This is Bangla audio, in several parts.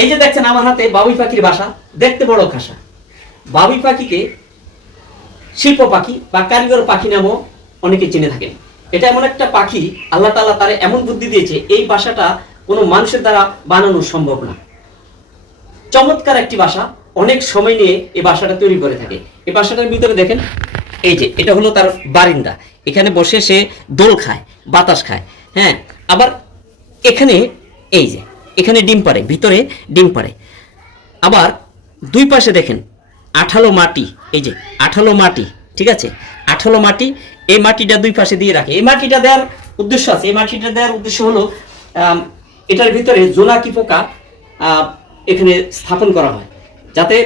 এই যে দেখছেন আমার হাতে বাবুই পাখির বাসা, দেখতে বড় খাসা। বাবুই পাখিকে শিল্প পাখি বা কারিগর পাখি নামও অনেকে চিনে থাকেন। এটা এমন একটা পাখি, আল্লাহ তাআলা তার এমন বুদ্ধি দিয়েছে, এই বাসাটা কোনো মানুষের দ্বারা বানানো সম্ভব না। চমৎকার একটি বাসা, অনেক সময় নিয়ে এই বাসাটা তৈরি করে থাকে। এই বাসাটার ভিতরে দেখেন, এই যে এটা হলো তার বারিন্দা, এখানে বসে সে দোল খায়, বাতাস খায়। হ্যাঁ, আবার এখানে এই যে এখানে ডিম পাড়ে, ভিতরে ডিম পাড়ে। আবার দুই পাশে দেখেন আঠালো মাটি, এই যে আঠালো মাটি, ঠিক আছে, আঠালো মাটি। এই মাটিটা দুই পাশে দিয়ে রাখে। এই মাটিটা দেওয়ার উদ্দেশ্য আছে। এই মাটিটা দেওয়ার উদ্দেশ্য হলো এটার ভিতরে জোনাকি পোকা এখানে স্থাপন করা হয়, যাতে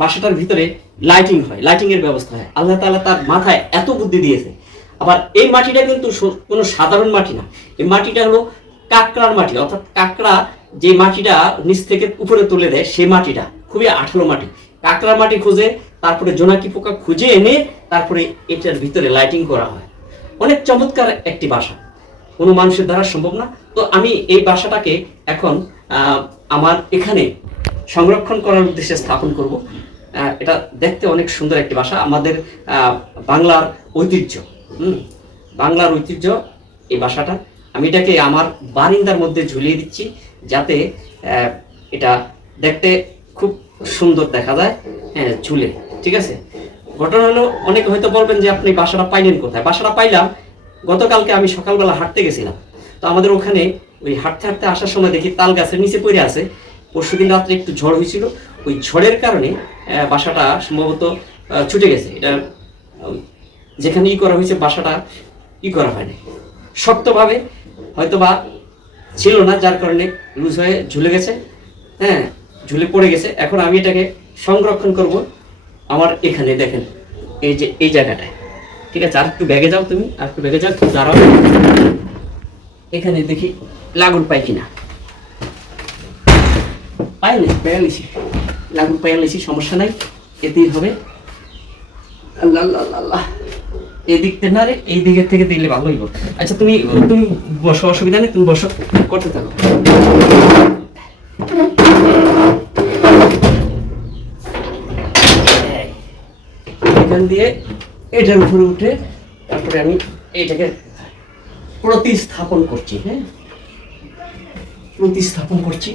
বাসাটার ভিতরে লাইটিং হয়, লাইটিং এর ব্যবস্থা হয়। আল্লাহ তাআলা তার মাথায় এত বুদ্ধি দিয়েছে। আবার এই মাটিটা কিন্তু কোনো সাধারণ মাটি না। এই মাটিটা হলো কাঁকড়ার মাটি, অর্থাৎ কাঁকড়া যে মাটিটা নিচ থেকে উপরে তুলে দেয়, সেই মাটিটা খুবই আঠালো মাটি। কাঁকড়ার মাটি খুঁজে, তারপরে জোনাকি পোকা খুঁজে এনে তারপরে এটার ভিতরে লাইটিং করা হয়। অনেক চমৎকার একটি বাসা, কোনো মানুষের দ্বারা সম্ভব না। তো আমি এই বাসাটাকে এখন আমার এখানে সংরক্ষণ করার উদ্দেশ্যে স্থাপন করব। এটা দেখতে অনেক সুন্দর একটি বাসা, আমাদের বাংলার ঐতিহ্য। বাংলার ঐতিহ্য এই বাসাটা। আমি এটাকে আমার বারিন্দার মধ্যে ঝুলিয়ে দিচ্ছি, যাতে এটা দেখতে খুব সুন্দর দেখা যায়। হ্যাঁ, ঝুলে, ঠিক আছে। ঘটনা হলো, অনেকে হয়তো বলবেন যে আপনি বাসাটা পাইলেন কোথায়? বাসাটা পাইলাম গতকালকে, আমি সকালবেলা হাঁটতে গেছিলাম। তো আমাদের ওখানে ওই হাঁটতে হাঁটতে আসার সময় দেখি তাল গাছের নিচে পড়ে আছে। পরশুদিন রাত্রে একটু ঝড় হয়েছিল, ওই ঝড়ের কারণে বাসাটা সম্ভবত ছুটে গেছে। এটা যেখানে করা হয়েছে, বাসাটা করা হয়নি, শক্তভাবে হয়তো বা ছিল না, যার কারণে লুজ হয়ে ঝুলে গেছে। হ্যাঁ, ঝুলে পড়ে গেছে। এখন আমি এটাকে সংরক্ষণ করব আমার এখানে। দেখেন এই যে এই জায়গাটায়, ঠিক আছে। আর একটু ব্যাগে যাও, তুমি আর একটু ব্যাগে যাও, দাঁড়াও। এখানে দেখি লাগুন পাই কিনা। পাইনি, পেয়ালিছি, লাগুন পেয়ালিছি, সমস্যা নাই, এতেই হবে। আল্লাহ আল্লাহ আল্লাহ, এই দিকতে না রে, এই দিকের থেকে দিলে ভালো হইব। আচ্ছা, তুমি তুমি বসো, অসুবিধা নেই, তুমি বসো, করতে থাকো। এখান দিয়ে এটার উপরে উঠে তারপরে আমি এইটাকে প্রতিস্থাপন করছি। হ্যাঁ, প্রতিস্থাপন করছি।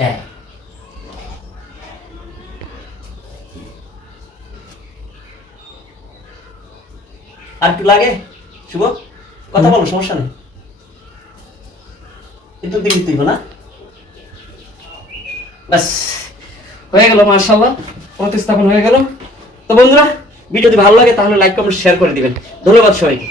হ্যাঁ, আর একটু লাগে, শুভ কথা বলো, সমস্যা নেই। একটু দিকে দিব না, ব্যাস হয়ে গেল। মাশাআল্লাহ, প্রতিস্থাপন হয়ে গেল। তো বন্ধুরা, ভিডিও যদি ভালো লাগে তাহলে লাইক কমেন্ট শেয়ার করে দিবেন। ধন্যবাদ সবাইকে।